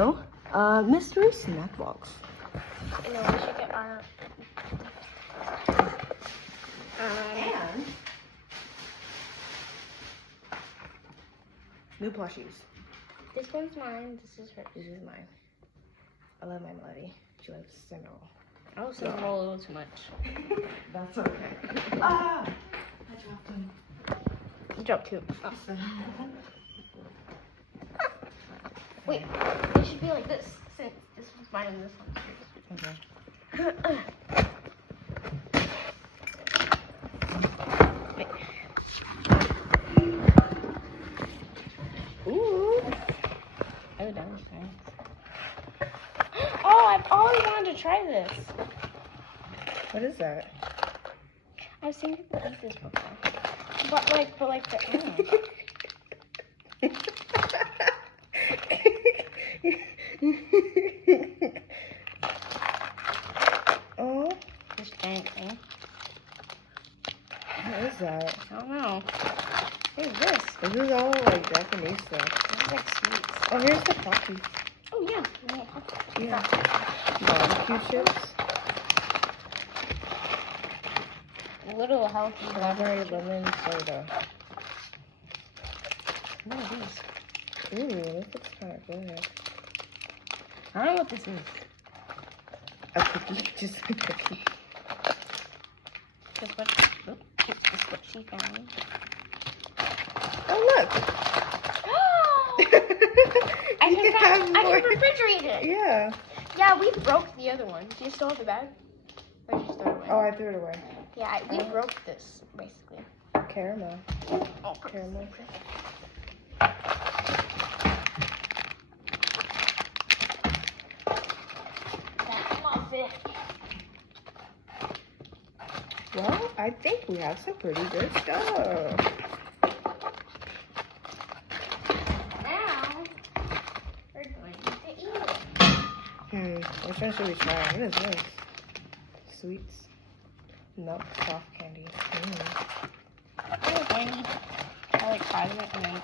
also mystery snack box. You know, we should get our. And new plushies. This one's mine. This is her. This is mine. I love my Melody. She loves Cinderella. I also roll a little too much. That's okay. Ah! I dropped them. You dropped two. Oh. Wait, it should be like this. Since this one's mine and this one's yours. Okay. Ooh. I would done this thing. Oh, I've always wanted to try this. What is that? I've seen people eat this before. But like the animals. Oh, This giant thing. what is that? I don't know. What is this? This is all like Japanese stuff. This is like sweets. Oh, here's the coffee. Oh yeah. Yeah. Barbecue chips. Little healthy. Strawberry lemon soda. What are these? Ooh, this looks kind of good. I don't know what this is. A cookie, just a cookie. Just what she found. Oh, look. I You can more. refrigerate it. Yeah. Yeah, we broke the other one. Do you still have the bag? Or did you just throw it away? Oh, I threw it away. Yeah, we broke this, basically. Caramel. Oh, Caramel. I love it. Well, I think we have some pretty good stuff. Now, we're going to eat it. Which one should we try? What is this? Sweets. Milk soft candy. I like candy. I like try it and then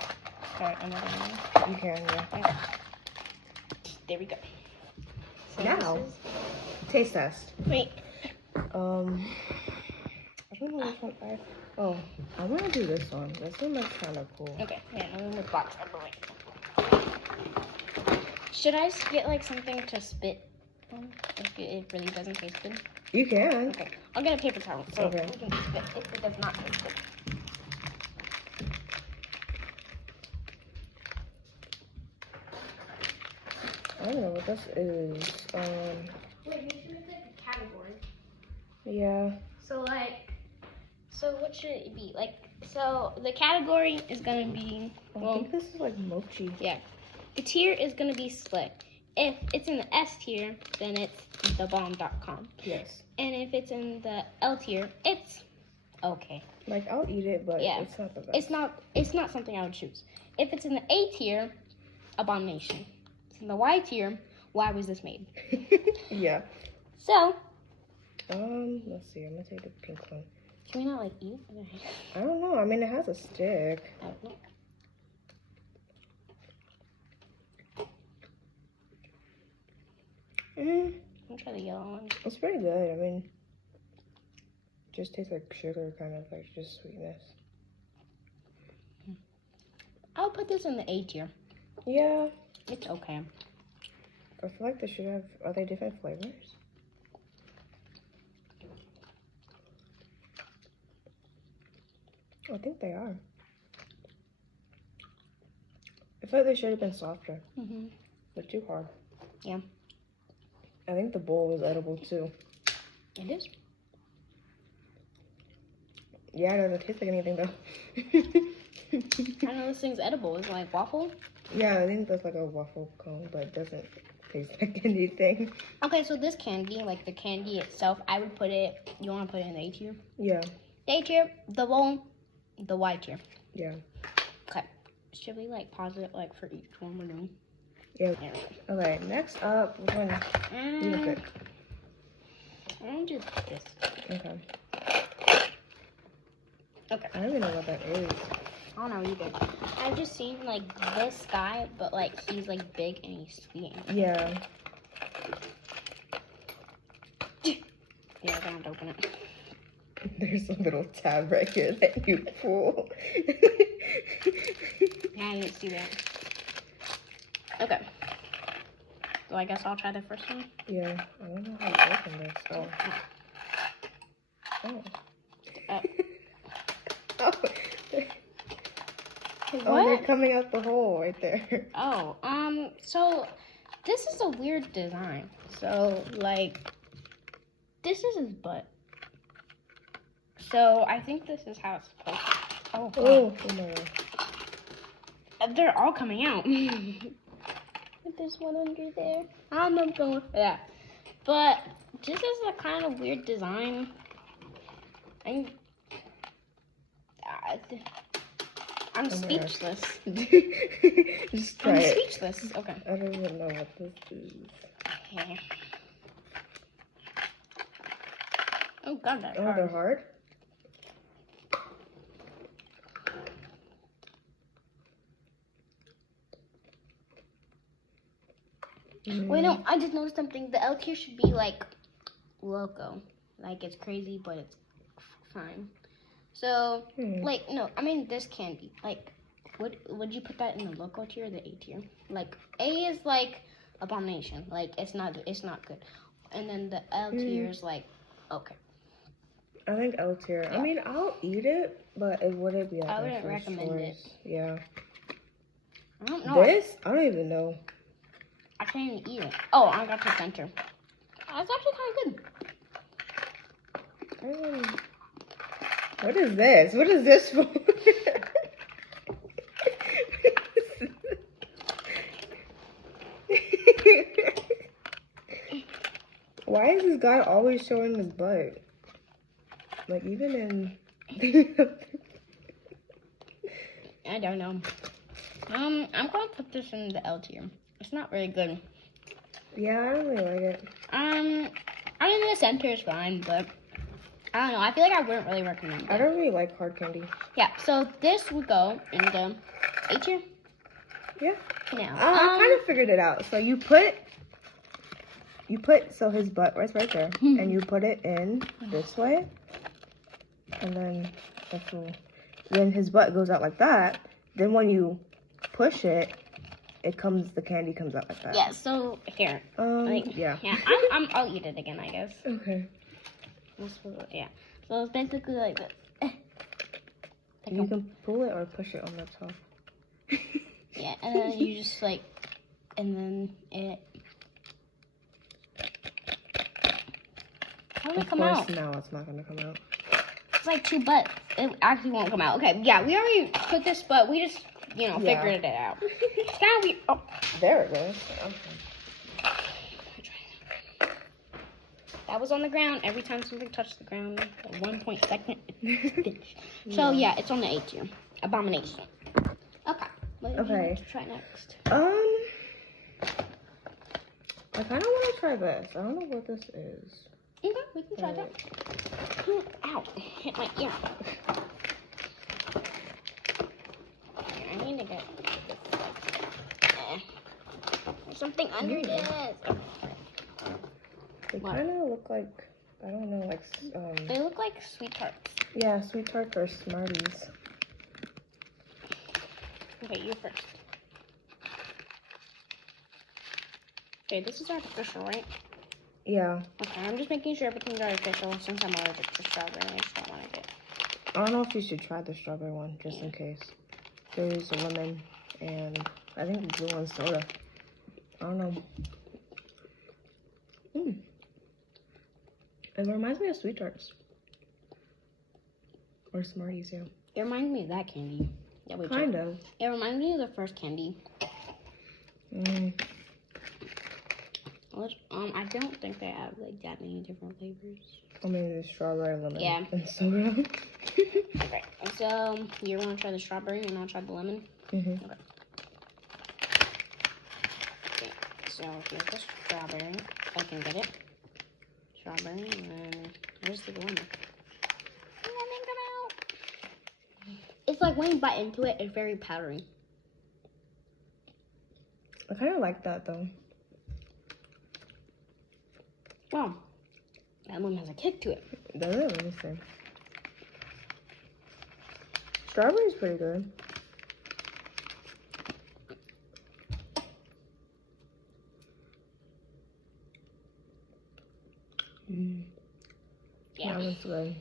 start another one. You can, yeah. Yeah. There we go. So Now. this is- Taste test. Wait. I don't know which one Oh, I want to do this one. This one looks kind of cool. Okay, yeah, I'm in the box. Should I get like something to spit on if it really doesn't taste good? You can. Okay, I'll get a paper towel so Okay. we can spit if it does not taste good. I don't know what this is. Wait, we should make like a category. Yeah. So what should it be? Like, so the category is gonna be, I well, think this is like mochi. yeah. The tier is gonna be split. If it's in the S tier, then it's thebomb.com. Yes. And if it's in the L tier, it's okay. Like, I'll eat it, but Yeah. it's not the best. It's not something I would choose. If it's in the A tier, abomination. It's in the Y tier, why was this made? Yeah. So, let's see. I'm gonna take the pink one. can we not like eat? I don't know. I mean, it has a stick. I don't know. I'll try the yellow one. It's pretty good. I mean, just tastes like sugar, kind of like just sweetness. I'll put this in the A tier. Yeah. It's okay. I feel like they should have. Are they different flavors? I think they are. I feel like they should have been softer. They're too hard. Yeah. I think the bowl is edible too. It is. Yeah, it doesn't taste like anything though. I know this thing's edible. It's like waffle. Yeah, I think that's like a waffle cone, but it doesn't taste like anything. Okay, so this candy, like the candy itself, I would put it, you want to put it in the A tier? Yeah, A tier, the bowl, the Y tier. yeah. Okay. Should we like pause it like for each one we're doing? Yeah. There Okay, next up, which one we you go. pick? I'm gonna do this. Okay. Okay. I don't even know what that is. I don't know either. I've just seen like this guy, but like he's like big and he's sweet. Yeah. Yeah, I don't have to open it. There's a little tab right here that you pull. Yeah, I didn't see that. Okay. So I guess I'll try the first one. Yeah, I don't know how to open this. Oh. Oh. Uh, Oh. Oh, they're coming out the hole right there. Oh, so this is a weird design. So, like, this is his butt. So, I think this is how it's supposed to. Oh, Oh, no. they're all coming out. There's one under there. I'm not going for that. But this is a kind of weird design. I'm Oh my gosh. speechless. Just try I'm it. speechless. Okay. I don't even know what this is. Okay. Oh god, that's Oh, hard. they're hard? Wait, no, I just noticed something. The L tier should be like loco. Like it's crazy, but it's fine. So, like, no, I mean this candy. Like, would you put that in the loco tier or the A tier? Like, A is like abomination. Like, it's not good. And then the L tier is like, okay. I think L tier. Yeah. I mean, I'll eat it, but it wouldn't be like I my wouldn't first recommend choice. Yeah. I don't know. This? I don't even know. I can't even eat it. Oh, I got the center. That's actually kind of good. What is this? What is this for? Why is this guy always showing his butt? Like, even in... I don't know. I'm gonna put this in the L tier. It's not very good. Yeah, I don't really like it. I mean the center is fine, but I don't know. I feel like I wouldn't really recommend it. I don't really like hard candy. Yeah, so this would go in the A tier. Yeah. Now, I kind of figured it out. So you put, so his butt was right there, and you put it in this way, and then then his butt goes out like that. Then when you push it, the candy comes out like that. yeah. So here, yeah. yeah. I'll eat it again, I guess. Okay. Yeah. So it's basically like this. And you can pull it or push it on the top. Yeah, and then you just like, and then it. How does it come out? Now it's not gonna come out. It's like two butts. It actually won't come out. Okay, yeah, we already put this, but we just, figured it out. Now we. Oh, there it goes. Okay. that was on the ground. Every time something touched the ground, 1 second, it's finished. So yeah, it's on the A tier. Abomination. Okay. What do you want to try next? I kind of want to try this. I don't know what this is. Okay, we can try that. Ow! Hit my ear. I need to get there's something under this. They What? kind of look like, I don't know, like They look like sweet tarts. yeah, sweet tart or Smarties. Okay, you first. Okay, this is artificial, right? Yeah. Okay, I'm just making sure everything's artificial since I'm allergic to strawberry. I just don't want to get. I don't know if you should try the strawberry one just in case. There's a lemon and I think the blue one's soda. I don't know. It reminds me of sweet tarts. Or Smarties, yeah. It reminds me of that candy. Yeah, wait. Kind of. It reminds me of the first candy. I don't think they have like that many different flavors. I mean, the strawberry, lemon, Yeah. and soda. Okay, so you want to try the strawberry and I'll try the lemon? Mhm. Okay. Okay, so here's the strawberry. If I can get it. Strawberry, and then here's the lemon. Lemon come out. It's like when you bite into it, it's very powdery. I kind of like that though. Wow. That one has a kick to it. Does it? Let me see. Strawberry's pretty good. Yeah. That one's good.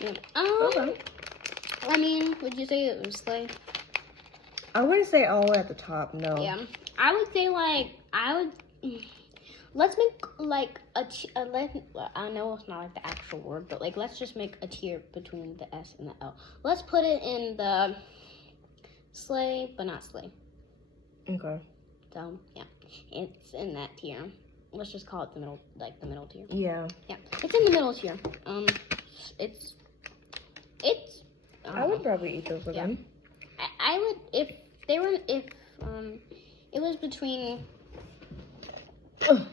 Yeah. Okay. I mean, would you say it was like? I wouldn't say all the way at the top, no. Yeah. I would say like let's make like I know it's not like the actual word, but like let's just make a tier between the S and the L. Let's put it in the sleigh, but not sleigh. Okay. So yeah, it's in that tier. Let's just call it the middle, like the middle tier. Yeah. Yeah, it's in the middle tier. It's. I would probably eat those with Yeah. them. I would if it was between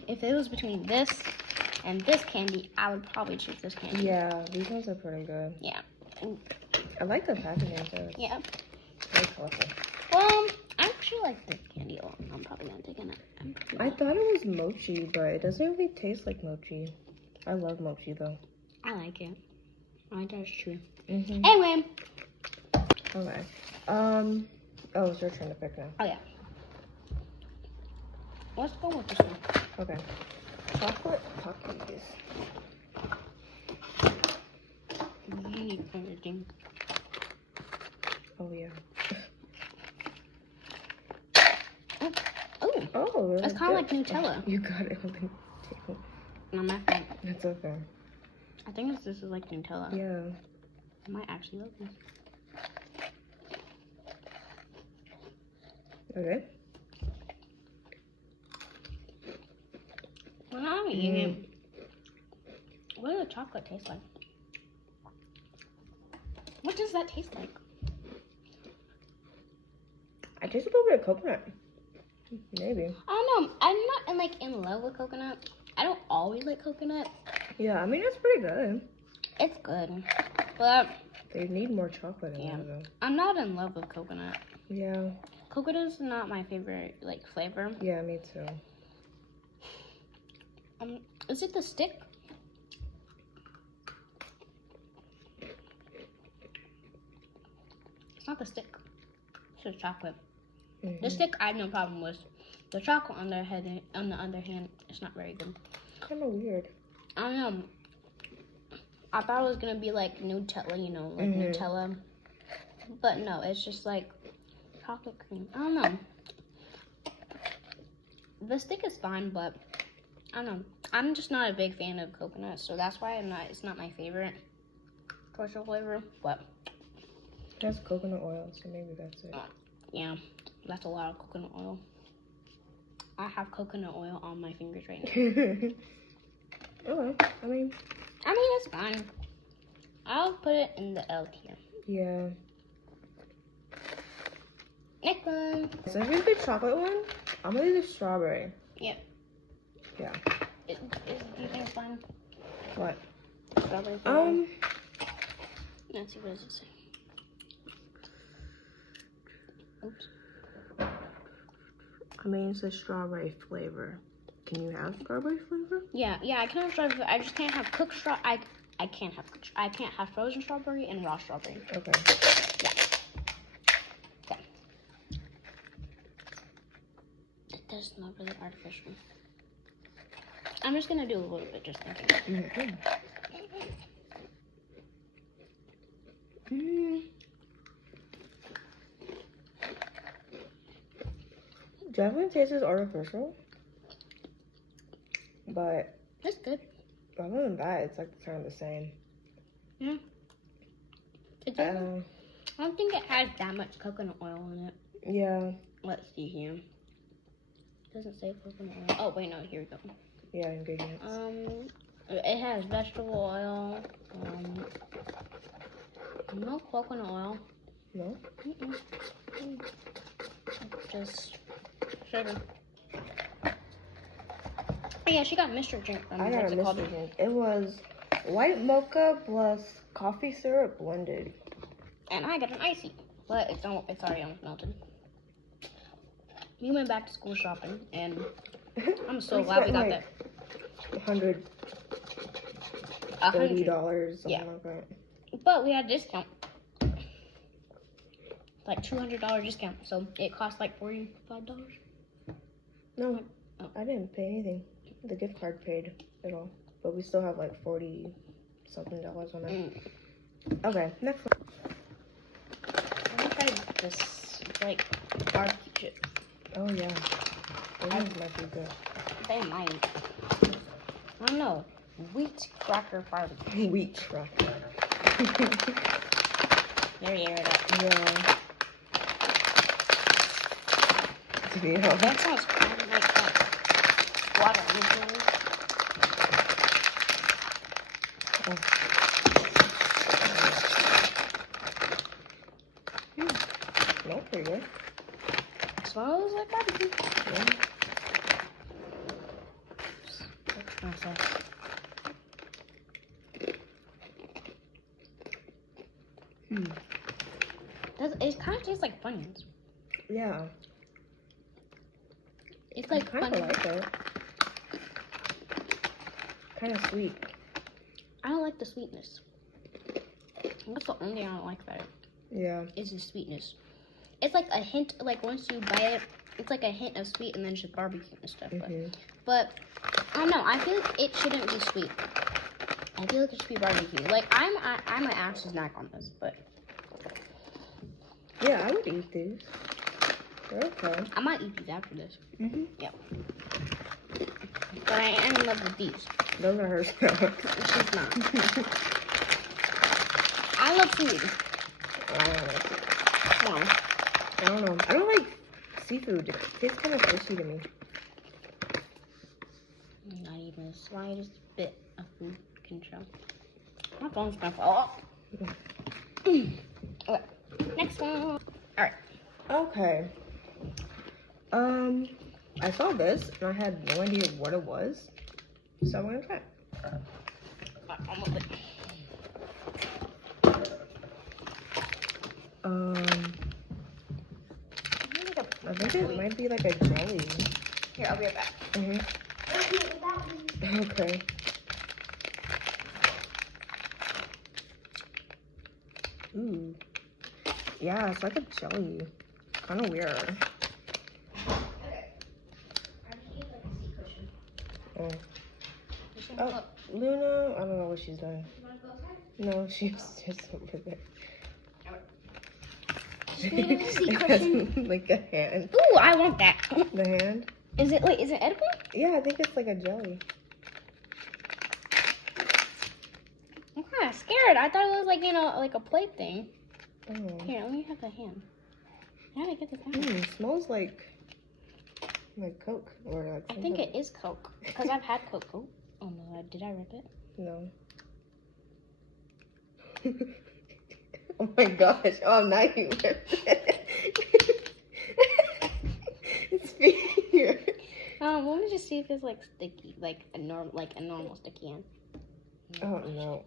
if it was between this and this candy, I would probably choose this candy. Yeah, these ones are pretty good. Yeah. I like the packaging too. It's Yeah. very colorful. Well, I actually like this candy a lot. I'm probably gonna take it. I thought it was mochi, but it doesn't really taste like mochi. I love mochi though. I like it. I like that it's true. Mm-hmm. Anyway. Okay. Oh, it's your turn to pick now. Oh yeah. Let's go with this one. Okay. Chocolate cookies. You need everything. Oh yeah. Oh, Oh, it's kind of like Nutella. You got it on the table. No, my fault. That's okay. I think this is like Nutella. Yeah. I might actually love this. Okay. When I'm eating it, what does the chocolate taste like? What does that taste like? I taste a little bit of coconut. Maybe. I don't know. I'm not in love with coconut. I don't always like coconut. Yeah, I mean it's pretty good. It's good, but They need more chocolate in Yeah. there though. I'm not in love with coconut. Yeah. Coconut is not my favorite flavor. Yeah, me too. Is it the stick? It's not the stick. It's the chocolate. Mm-hmm. The stick I have no problem with. The chocolate on the other hand, it's not very good. Kind of weird. I don't know. I thought it was gonna be like Nutella, you know, like Nutella. But no, it's just like chocolate cream. I don't know. The stick is fine, but I don't know. I'm just not a big fan of coconut, so that's why it's not my favorite torture flavor. But It has coconut oil, so maybe that's it. yeah, that's a lot of coconut oil. I have coconut oil on my fingers right now. Okay. I mean, it's fine. I'll put it in the L tier. yeah. Next one. Since we did the chocolate one, I'm gonna do the strawberry. Yep. Yeah. Do you think it's fine? What? Strawberry flavor? Let's see, what does it say? Oops. I mean, it's a strawberry flavor. Can you have strawberry flavor? Yeah, I can have strawberry. I just can't have cooked straw. I can't have frozen strawberry and raw strawberry. Okay. Yeah. Okay. It does smell really artificial. I'm just gonna do a little bit, just thinking. Definitely tastes artificial, but It's good. other than that, it's like kind of the same. Yeah. It doesn't. I don't think it has that much coconut oil in it. Yeah. Let's see here. It doesn't say coconut oil. Oh wait, no. Here we go. Yeah, ingredients. It has vegetable oil. No coconut oil. No? Just sugar. Oh, yeah, she got mystery drink. I got a What's it called? mystery drink. It was white mocha plus coffee syrup blended. and I got an icy, but it's already almost melted. We went back to school shopping, and I'm so glad we got that. $130, Yeah. something like that. But we had a discount, like $200 discount, so it cost like $45. No, I didn't pay anything. The gift card paid it all, but we still have like $40-something on it. Okay, next one. I'm gonna try this like barbecue chips. Oh yeah, those ones might be good. They might. I don't know. Wheat cracker barbecue. Wheat cracker. There you it up. Yeah. Yeah. That sounds kind of like that. Water. No, pretty good. Smells like barbecue. Yeah. It kind of tastes like Funyuns. Yeah. It's like I kind of like it. Kind of sweet. I don't like the sweetness. That's the only thing I don't like about it. Yeah. Is the sweetness. It's like a hint, like once you bite it, it's like a hint of sweet and then just barbecue and stuff. But I don't know. I feel like it shouldn't be sweet. I feel like it should be barbecue. Like I might actually snack on this, but yeah, I would eat these. They're okay. I might eat these after this. Yeah. But I am in love with these. Those are her snacks. She's not. I love food. Well, I don't know. I don't like seafood. It tastes kind of fishy to me. Not even the slightest bit of food control. My phone's gonna fall off. Okay, next one. Alright. Okay. I saw this and I had no idea what it was. So I'm gonna try it. I think it might be like a jelly. Here, I'll be right back. Okay. Ooh. Yeah, it's like a jelly. Kind of weird. Okay. I just need like a seat cushion. Oh, Luna, I don't know what she's doing. You wanna go outside? No, she's just over there. Just need a seat It cushion. has like a hand. Ooh, I want that. The hand? Is it edible? Yeah, I think it's like a jelly. I'm kind of scared. I thought it was like, like a plate thing. Oh. Here, let me have the hand. How did I get this out? Smells like Coke or like. I think it is Coke because I've had Coke. Oh no, did I rip it? No. Oh my gosh! Oh, now you ripped it. It's here. Let me just see if it's like sticky, like a normal sticky hand. Oh no.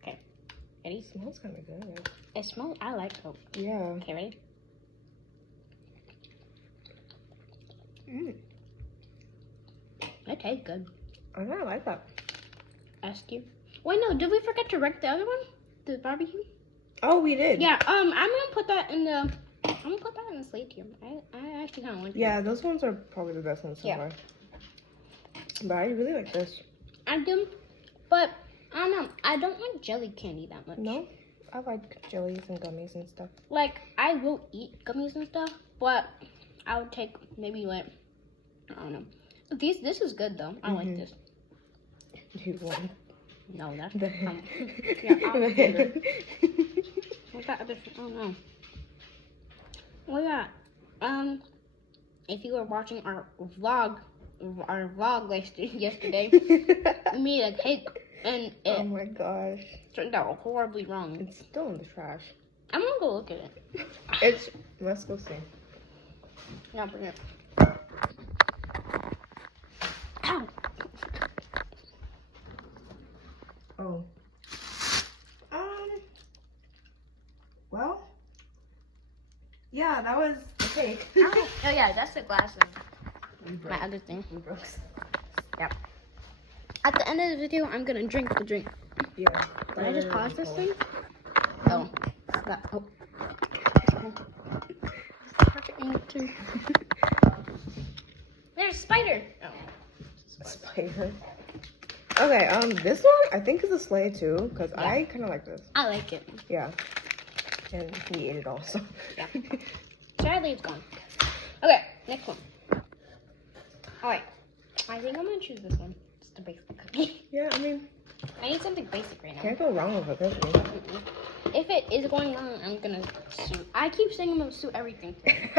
Okay, ready? It smells kind of good. It smells. I like Coke. Yeah. Okay, ready? It tastes good. I kind of like that. Ask you. Wait, no. Did we forget to rank the other one? The barbecue? Oh, we did. Yeah. I'm gonna put that in the. I'm gonna put that in the slate here. I actually kind of like. Yeah, those ones are probably the best ones so far. But I really like this. I do, but I don't know. I don't like jelly candy that much. No, I like jellies and gummies and stuff. Like I will eat gummies and stuff, but I would take maybe like I don't know. This is good though. I like this. You won. No, that's The yeah. The hand. What's that other? Oh no. What that? If you were watching our vlog yesterday, we made a cake and Oh it my gosh. turned out horribly wrong. It's still in the trash. I'm gonna go look at it. Let's go see. Now bring it. Ow. Oh. Yeah, that was the cake. Oh yeah, that's the glass and my other thing. We broke. Yep. At the end of the video, I'm gonna drink the drink. Yeah. Did I just pause this thing? Oh. That, oh. Perfect angle too. There's a spider. Oh. A spider. Okay, this one I think is a sleigh too, because Yeah. I kind of like this. I like it. Yeah. And he ate it all, so. Yeah. Sadly, it's gone. Okay, next one. Alright. I think I'm gonna choose this one. It's the basic cookie. Yeah, I mean, I need something basic right now. can't go wrong with a cookie. Mm-mm. If it is going wrong, I'm gonna sue. I keep saying I'm gonna sue everything.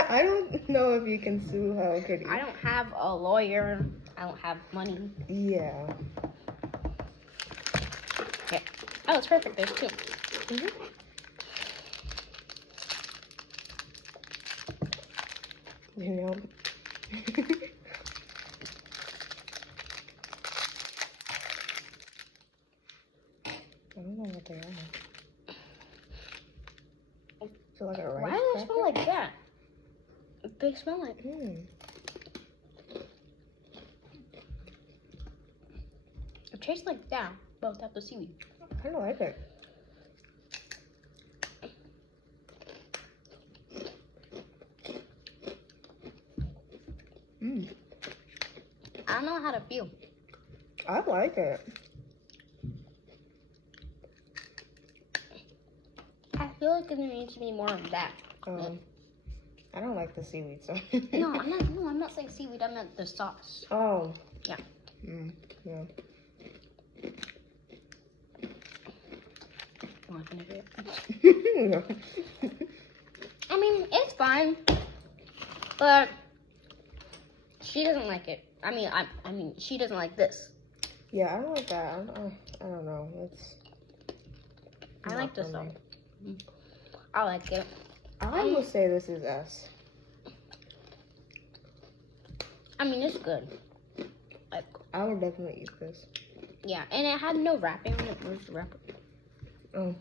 I don't know if you can sue Hello Kitty. I don't have a lawyer. I don't have money. Yeah. Okay. Oh, it's perfect. There's two. Mm-hmm. You know. I don't know what they are. So like a rice Why do they cracker? smell like that? They smell like. Mm. It tastes like that, but without the seaweed. I kind of like it. Mm. I don't know how to feel. I like it. I feel like there needs to be more of that. I don't like the seaweed, so. No, I'm not saying seaweed. I meant the sauce. Oh. Yeah. Yeah. Want to finish it? No. I mean, it's fine, but she doesn't like it. I mean, she doesn't like this. Yeah, I don't like that. I don't know. It's. I not like the for me. sauce. I like it. I would say this is S. I mean, it's good. Like, I would definitely eat this. yeah, and it had no wrapping on it. Where's the wrapper? Oh.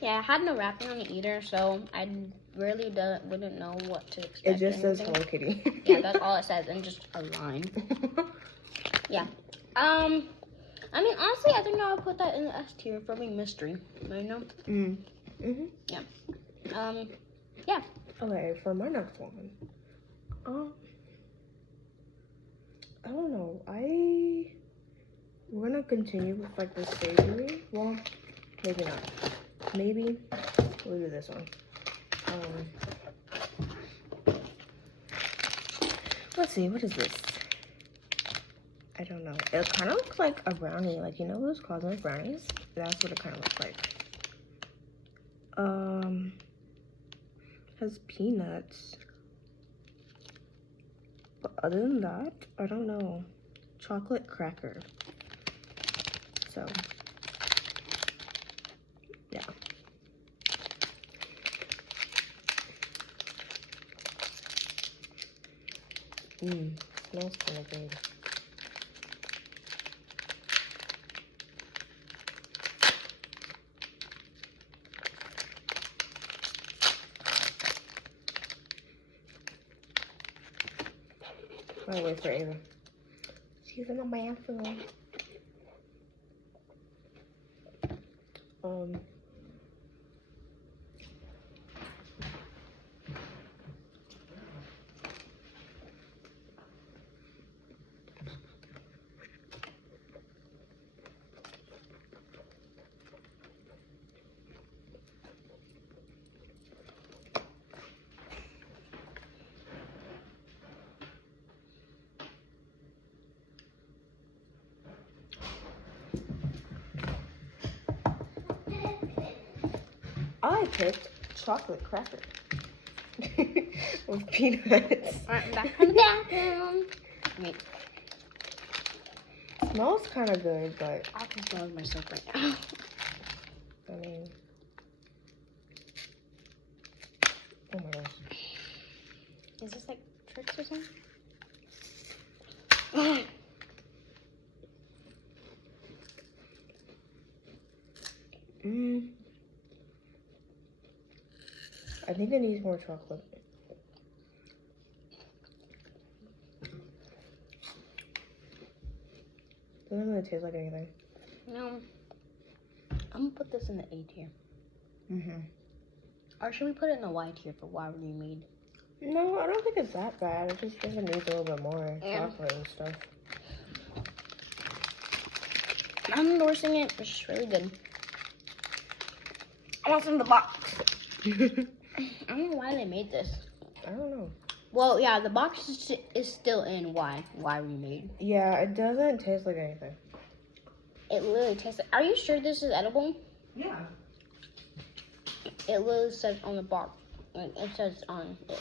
Yeah, it had no wrapping on it either, so I really wouldn't know what to expect. It just or says anything. Hello Kitty. Yeah, that's all it says, and just a line. Yeah. I mean, honestly, I think I'll put that in the S tier for being mystery. You know? Yeah. Yeah. Okay, for my next one. I don't know. We're gonna continue with like the savory. Well, maybe not. Maybe we'll do this one. Let's see. What is this? I don't know. It kind of looks like a brownie. Like, you know those cosmic brownies? That's what it kind of looks like. Has peanuts. But other than that, I don't know. Chocolate cracker. So, yeah. Smells kind of good. I'll wait for Ava. She's in the bathroom. I picked chocolate cracker with peanuts. Alright, I'm back from the bathroom. Wait, Smells kind of good, but I can smell myself right now. I mean, oh my gosh. Is this like tricks or something? I think it needs more chocolate. Doesn't really taste like anything. No. I'm gonna put this in the A tier. Or should we put it in the Y tier for why we made? No, I don't think it's that bad. It just needs a little bit more chocolate and stuff. I'm endorsing it. It's just really good. I want some of the box. I don't know why they made this. I don't know. Well, yeah, the box is still in why we made. Yeah, it doesn't taste like anything. It literally tastes like... Are you sure this is edible? Yeah. It literally says on the box. Like, it says on it.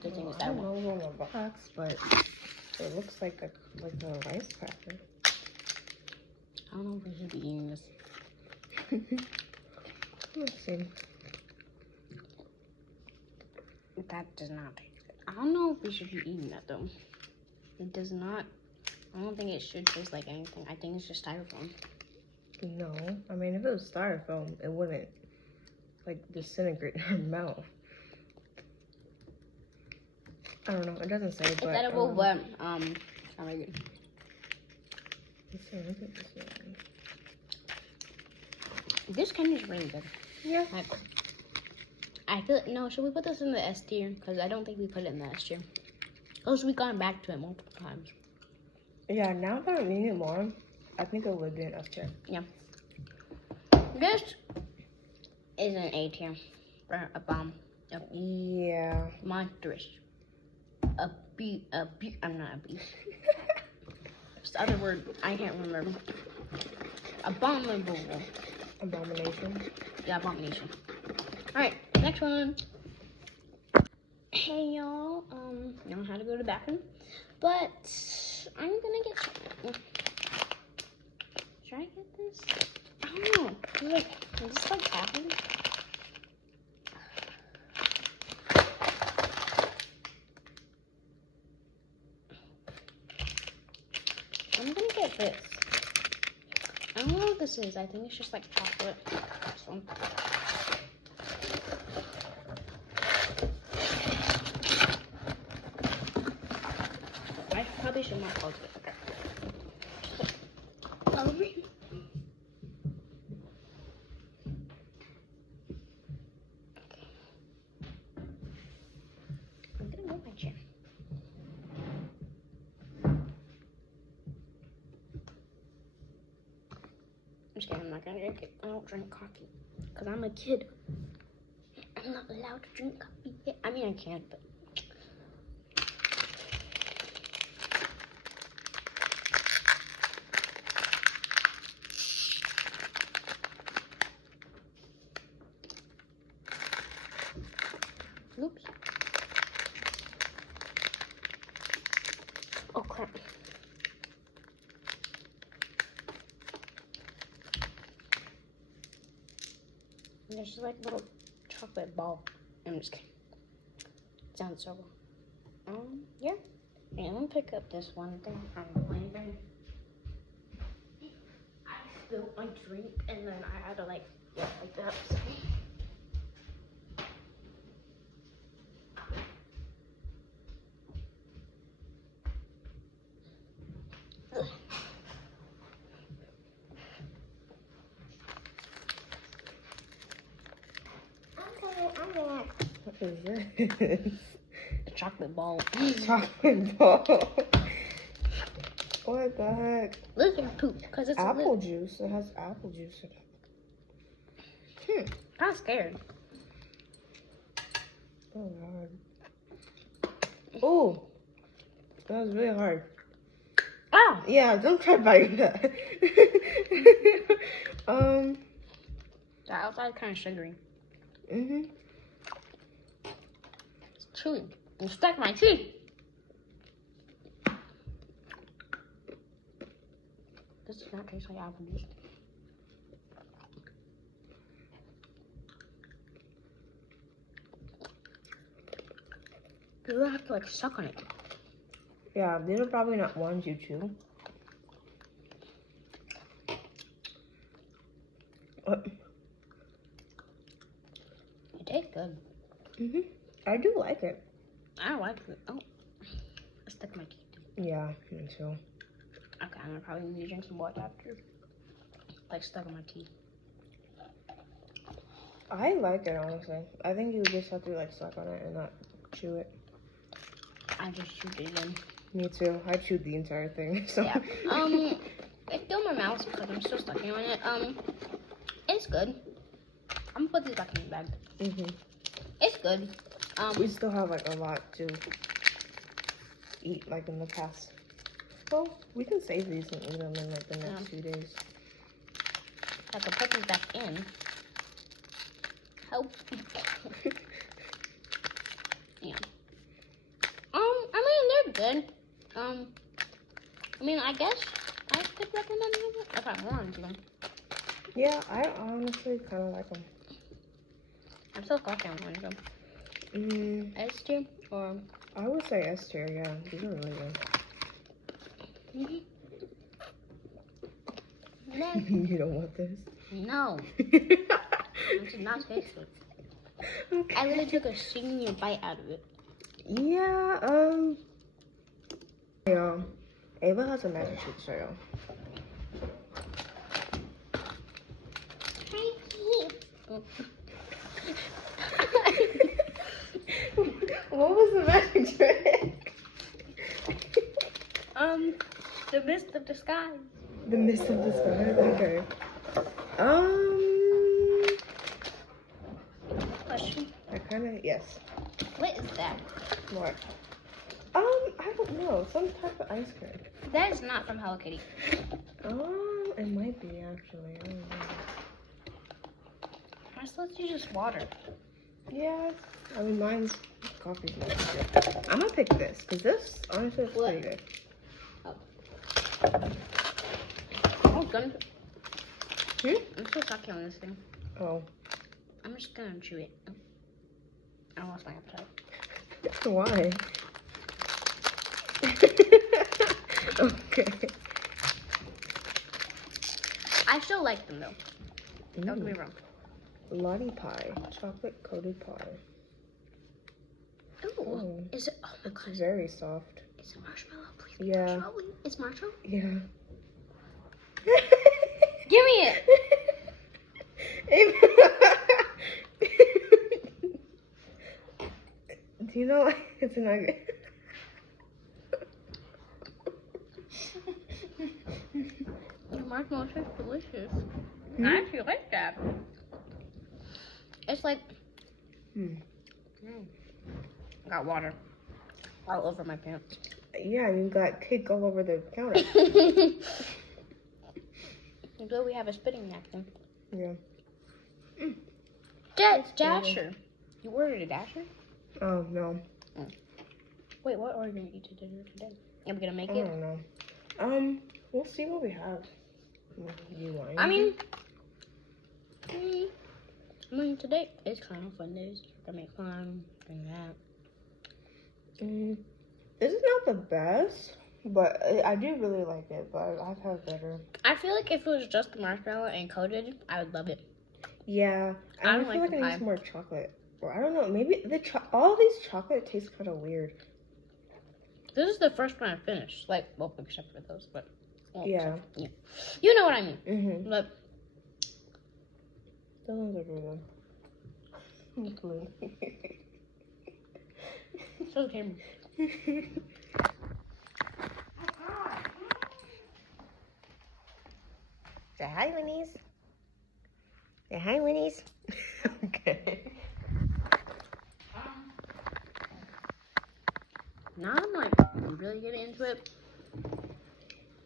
The thing is I don't edible. know on the box, but it looks like a rice cracker. I don't know if we should be eating this. Let's see. That does not taste good. I don't know if we should be eating that though. It does not. I don't think it should taste like anything. I think it's just styrofoam. No, I mean if it was styrofoam, it wouldn't like disintegrate in our mouth. I don't know. It doesn't say, It's but edible, but it's not very good. Let's see. Look at this one. This candy is really good. Yeah. Like, I feel no. Should we put this in the S tier? Because I don't think we put it in the S tier. Because we've gone back to it multiple times. Yeah. Now that I'm eating it more, I think it would be an S tier. Yeah. This is an A tier. For a bomb. Yeah. Monstrous. I'm not a beast. It's the other word I can't remember. Abominable. Abomination. Yeah, abomination. Alright, next one. Hey y'all, you know how to go to the bathroom, but I'm gonna get. Should I get this? I don't know. Like, is this like happening? I'm gonna get this. I don't know what this is. I think it's just like chocolate. This one. I probably should not close it. Okay. I'm gonna move my chair. I'm just kidding, I'm not gonna drink it. I don't drink coffee. Because I'm a kid. I'm not allowed to drink coffee yet. I mean, I can, but. Oops. Oh, crap. There's just like a little chocolate ball. I'm just kidding. It sounds so well. Yeah. Yeah, I'm gonna pick up this one thing from Flavor. I spilled my drink and then I had to like get like that. So. What is this? A chocolate ball. Chocolate ball. What the heck? Lizard poop, because it's Apple juice. It has apple juice in it. Kind of scared. Oh god. Oh, that was really hard. Oh. Yeah, don't try biting that. The outside kind of sugary. Mhm. It's chewy. It stuck my teeth. This does not taste like apple juice. You have to like suck on it. Yeah, these are probably not ones you chew. It tastes good. Mhm. I do like it. I like it. Oh, I stuck my teeth. Yeah, me too. Okay. I'm gonna probably need to drink some water after. Like stuck in my teeth. I like it, honestly. I think you just have to like suck on it and not chew it. I just chewed it in. Me too. I chewed the entire thing. So Yeah. It's still in my mouth because I'm still stuck on it. It's good. I'm gonna put these back in the bag. It's good. We still have like a lot to eat like in the past. Well, we can save these and eat them in like the next few days. I can put these back in. Help. Yeah. I mean they're good. I mean I guess I could recommend them if I wanted to. Yeah, I honestly kind of like them. I'm still coffee on one of them. S tier or I would say S tier. Yeah, these are really good. No. You don't want this? No. I did not taste it. Okay. I literally took a senior bite out of it. Yeah. Yeah. Ava has a mac and cheese cereal. What was the magic trick? The mist of the sky. The mist of the sky. Okay. Question. I kind of yes. What is that? What? I don't know. Some type of ice cream. That is not from Hello Kitty. It might be actually. I don't know. I supposed to just water. Yeah. I mean, mine's coffee's my favorite. I'm gonna pick this because this honestly is pretty good. Oh, good. Hmm? I'm still sucking on this thing. Oh. I'm just gonna chew it. I lost my appetite. Why? Okay. I still like them though. Don't get me wrong. Lottie pie, chocolate coated pie. Ooh, Oh. is it? Oh my It's god. very soft. Is it marshmallow? Please. Yeah. Marshmallow. It's marshmallow. Yeah. Give me it. Do you know it's not good? The marshmallow tastes delicious. I actually like that. It's like. Got water all over my pants. Yeah, you got cake all over the counter. Good, we have a spitting napkin. Yeah. Dasher. You ordered a Dasher? Oh no. Wait, what are you gonna eat to dinner today? Are we gonna make I it? don't know. We'll see what we have. You want I mean, today is kind of fun days. We're gonna make fun, bring that. This is not the best, but I do really like it. But I've had better. I feel like if it was just the marshmallow and coated, I would love it. Yeah, I I don't feel like like the I pie. need some more chocolate. Or I don't know. Maybe all these chocolate tastes kind of weird. This is the first one I finished. Like, well, except for those, but Yeah. You know what I mean. Mhm. But Those ones are really good. so can Say hi, Winnies. Say hi, Winnies. Okay. now I'm like really getting into it.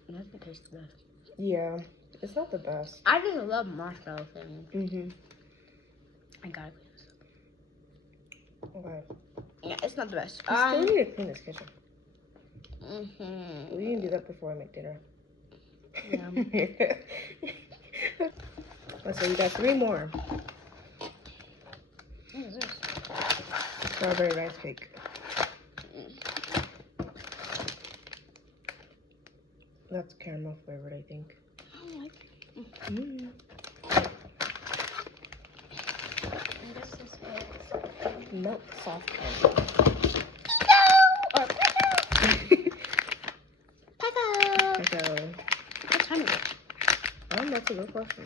It doesn't taste the best. Yeah, it's not the best. I just love marshmallow things. Mhm. I gotta clean this up. Okay. Yeah, it's not the best. You still need to clean this kitchen. Mhm. We can do that before I make dinner. Yeah. So we got 3 more. What is this? Strawberry rice cake. That's caramel flavored, I think. I don't like it. Mm. And this is it. Milk soft candy. Or Paco! So That's a good question.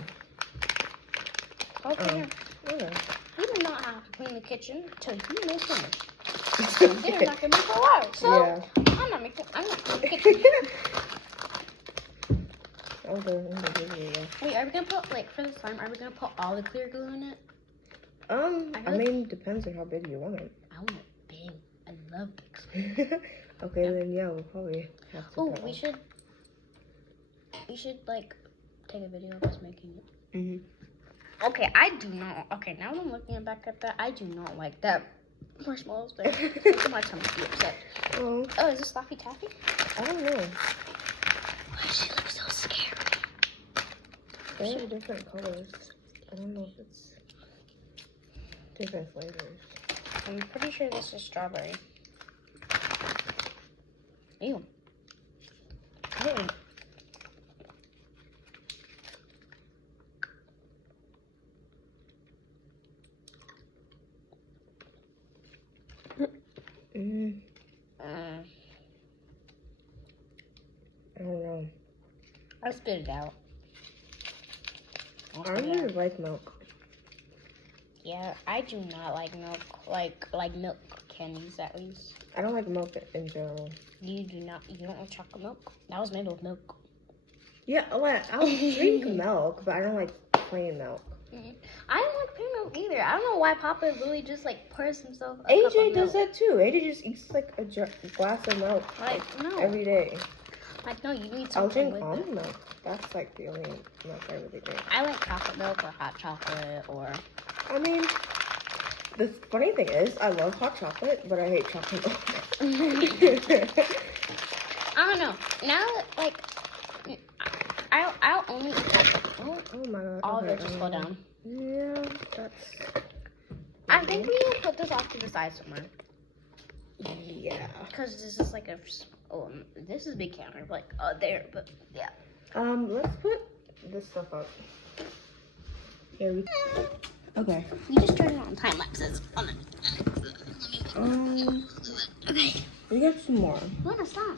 Okay. Okay. You do not have to clean the kitchen till you may finish. Dinner's not gonna be for a while, so Yeah. I'm not cleaning the kitchen. Wait, are we gonna put for the slime? Are we gonna put all the clear glue in it? I mean, depends on how big you want it. I want it big. I love big slime. Okay, then yeah, we'll probably have to. Oh, we should take a video of us making it. Mhm. Okay, I do not. Okay, now that I'm looking back at that, I do not like that marshmallows thing. Look at my tummy be upset. Oh, Is this Laffy Taffy? I don't know. Why does she look so scared? They're different colors. I don't know if it's different flavors. I'm pretty sure this is strawberry. Ew. Ew. I don't know. I spit it out. I don't really like milk. Yeah, I do not like milk. Like milk candies, at least. I don't like milk in general. You don't like chocolate milk? That was made with milk. Yeah, well, I'll drink milk, but I don't like plain milk. I don't like plain milk either. I don't know why Papa really just pours himself a cup of AJ does milk. that too. AJ just eats like a glass of milk No. every day. No, you need I'll something drink with almond it. milk. That's like the only milk I really drink. I like chocolate milk or hot chocolate or... I mean, the funny thing is, I love hot chocolate, but I hate chocolate milk. I don't know. Now that, I'll only eat chocolate. Oh my god. All of okay, it just fell down. Yeah, that's... I think we need to put this off to the side somewhere. Yeah. Because this is like a... Oh, this is a big counter. There, but yeah. Let's put this stuff up. Here we... Okay. We just turned on time lapses on it. Okay. We got some more. What is that?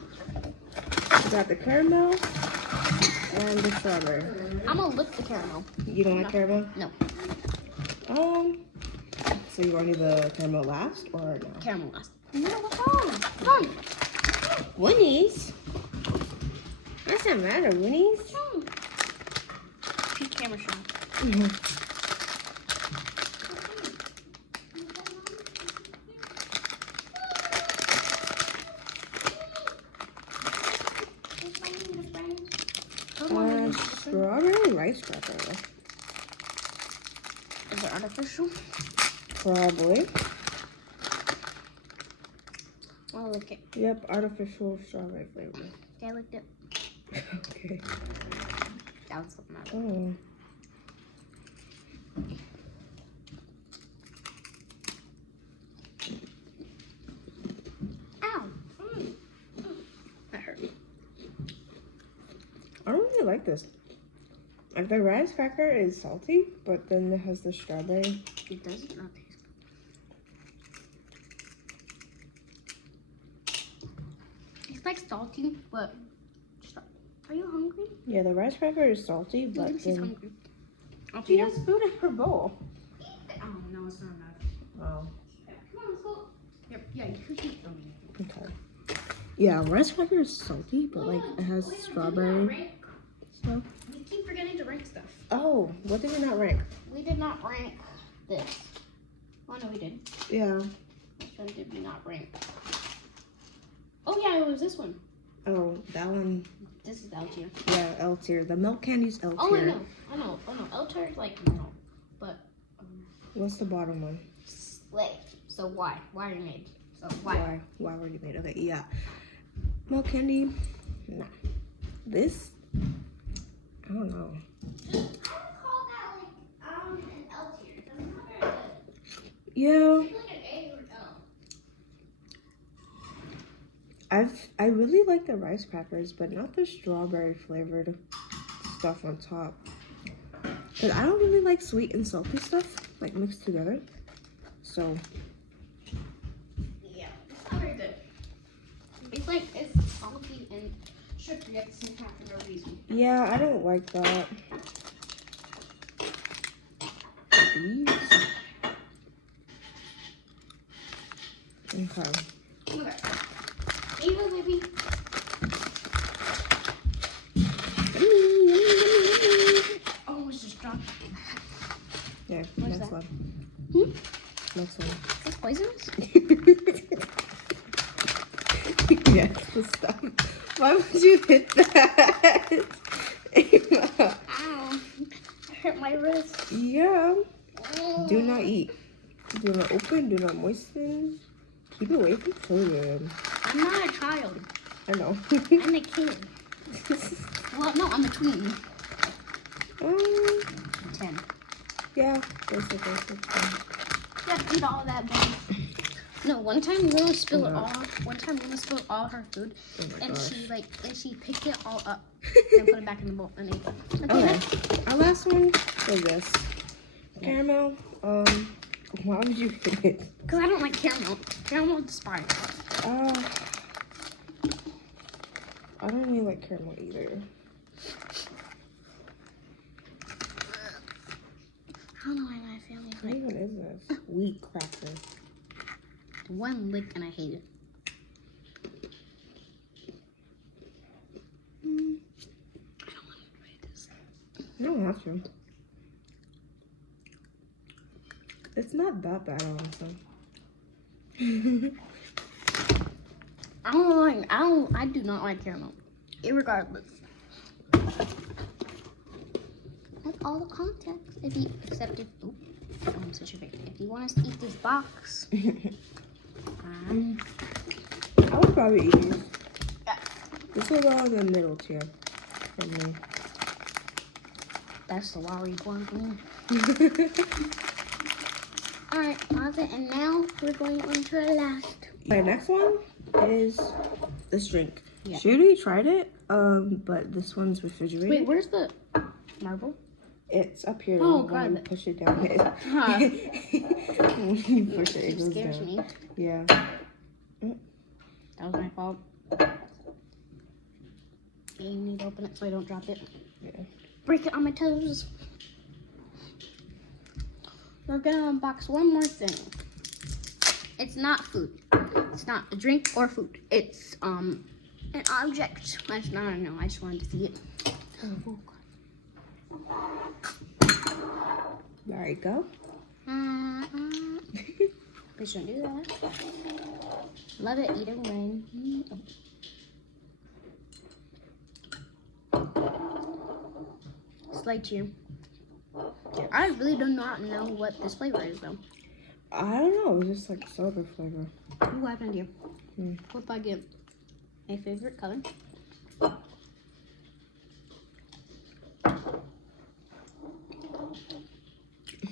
We got the caramel and the strawberry. I'm gonna lick the caramel. You don't like caramel? No. So you want to do the caramel last or no? Caramel last. No, what's wrong? Come on. Winnie's? What's that matter, Winnie's? Peak camera shot. Strawberry rice cracker. Is it artificial? Probably. I'll lick it. Yep, artificial strawberry flavor. Okay, I licked it. Okay. That was something else. Oh. Ow! That hurt. I don't really like this. Like the rice cracker is salty, but then it has the strawberry. It doesn't not taste good. It's like salty, but... Are you hungry? Yeah, the rice cracker is salty, I but think she's then... hungry. She has food in her bowl. Oh, no, it's not enough. Oh. Come on, let's go. Yeah, you can eat them. Okay. Yeah, rice cracker is salty, but like it has strawberry stuff. We keep forgetting to rank stuff. Oh, what did we not rank? We did not rank this. Oh, no, we did. Yeah. Which one did we not rank? Oh, yeah, it was this one. Oh, that one. This is L tier. Yeah, L tier. The milk candy's L tier. Oh, I know. Oh, no. L tier is like, no. But, What's the bottom one? slay. So, why? Why are you made? So, why? Why were you made? Okay, yeah. Milk candy. Nah. This. I don't know. I would call that, an L tier. That's not very good. Yeah. It's like an A or an L. I really like the rice crackers, but not the strawberry flavored stuff on top. Cause I don't really like sweet and salty stuff like mixed together. So Yeah, it's not very good. It's salty and sugary at the same time for no reason. yeah, I don't like that. these. Okay. Okay. Here you go, baby. Oh, it's just dropped. Yeah, What's next that? one. Hmm? Next one. Is this poisonous? Yes, stop. Why would you hit that? Ava. Ow. Hurt my wrist. Yeah. Do not eat. Do not open. Do not moisten. Keep it away from children. I'm not a child. I know. I'm a kid. Well, no, I'm a tween. 10. Yeah, basically. Yeah, eat all of that, baby. No, one time Luna spilled all. One time Luna spilled all her food, and she picked it all up and put it back in the bowl and ate it. Okay. Our last one is this caramel. Why would you hit it? Because I don't like caramel. Caramel is spice. I don't really like caramel either. I don't know why my family's What like even is this? Wheat cracker. one lick and I hate it. I don't want to try this. You don't have to. It's not that bad, honestly. I do not like caramel. Irregardless. That's all the context. Except if, I'm such a victim. If you want us to eat this box, I would probably eat these. This will go in the middle tier for me. that's the worry one for me. Alright, pause it, and now we're going on to our last. My next one is this drink. Yeah. She already tried it, but this one's refrigerated. Wait, where's the marble? It's up here. Oh, when God. you push it down. Huh. When you push it, it goes Scares down. me. Yeah. That was my fault. You need to open it so I don't drop it. Yeah. Break it on my toes. We're gonna unbox one more thing. It's not food. It's not a drink or food. It's an object. I don't know. I just wanted to see it. Oh, There you go. Please don't do that. Love it either way. Slide chew. I really do not know what this flavor is though. I don't know. It was just like soda flavor. Ooh, I have an idea. What if I get a favorite color?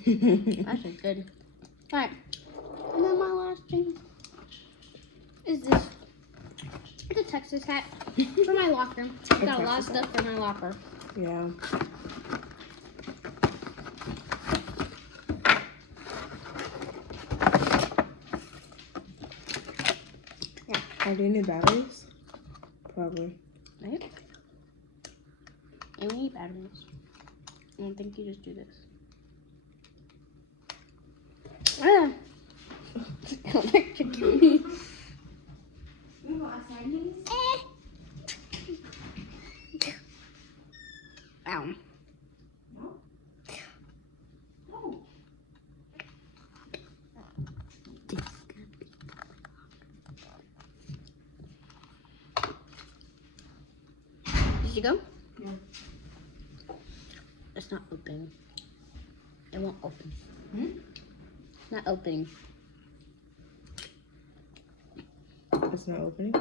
That tastes good. Alright. And then my last thing is this. It's a Texas hat for my locker. Got a lot of stuff for my locker. Yeah. Yeah. Are there any batteries? Probably. Right? And we need batteries. I don't think you just do this. Ah! Electrocute me. Ow. Did you go? Yeah. It's not opening. It won't open. Not opening. It's not opening.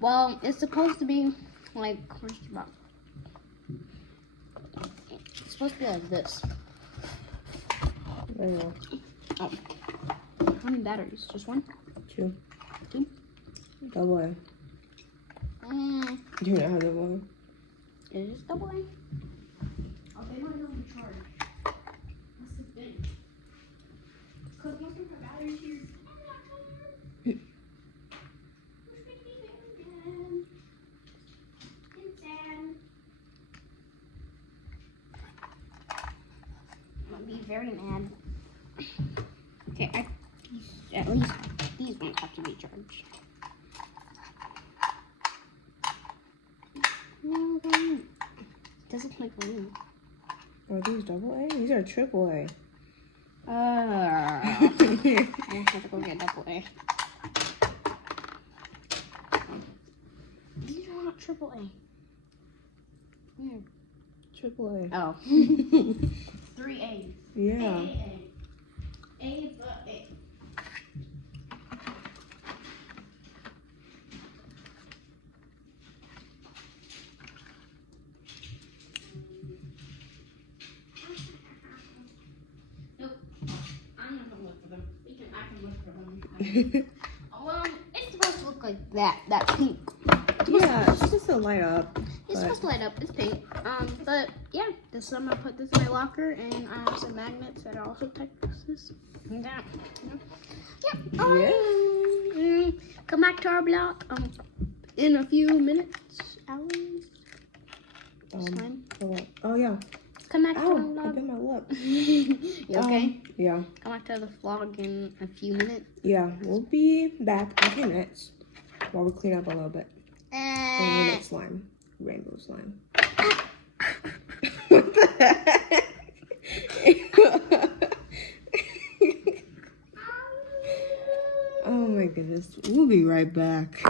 Well, it's supposed to be like, it's supposed to be like this. There you go. Oh. How many batteries? Just one? 2. Two? Double A. Do you not have double A? Is this double A? Oh, they might not be charged. That's the thing. Because most of my batteries here are not charged. Which makes me very sad. It's sad. be very mad. Okay, at least these won't have to be charged. No, they won't. Doesn't like green. Are these double A? These are triple A. I have to go get double A. These are not triple A. Weird. Triple A. Oh. 3 A's. Yeah. A but A. Nope. I'm not gonna look for them. I can look for them. It's supposed to look like that. That pink. Yeah, it's just a light up. It's supposed to light up. It's pink. But yeah, this I'm gonna put this in my locker, and I have some magnets that are also Texas. And that. Yeah. Come back to our block. In a few minutes, hours. Time. Oh yeah. Come back to our Ow! I vlog. bit my lip. You okay? Yeah. Come back to the vlog in a few minutes. Yeah. We'll be back in a few minutes while we clean up a little bit. And we make slime. Rainbow slime. What the heck? Oh my goodness. We'll be right back.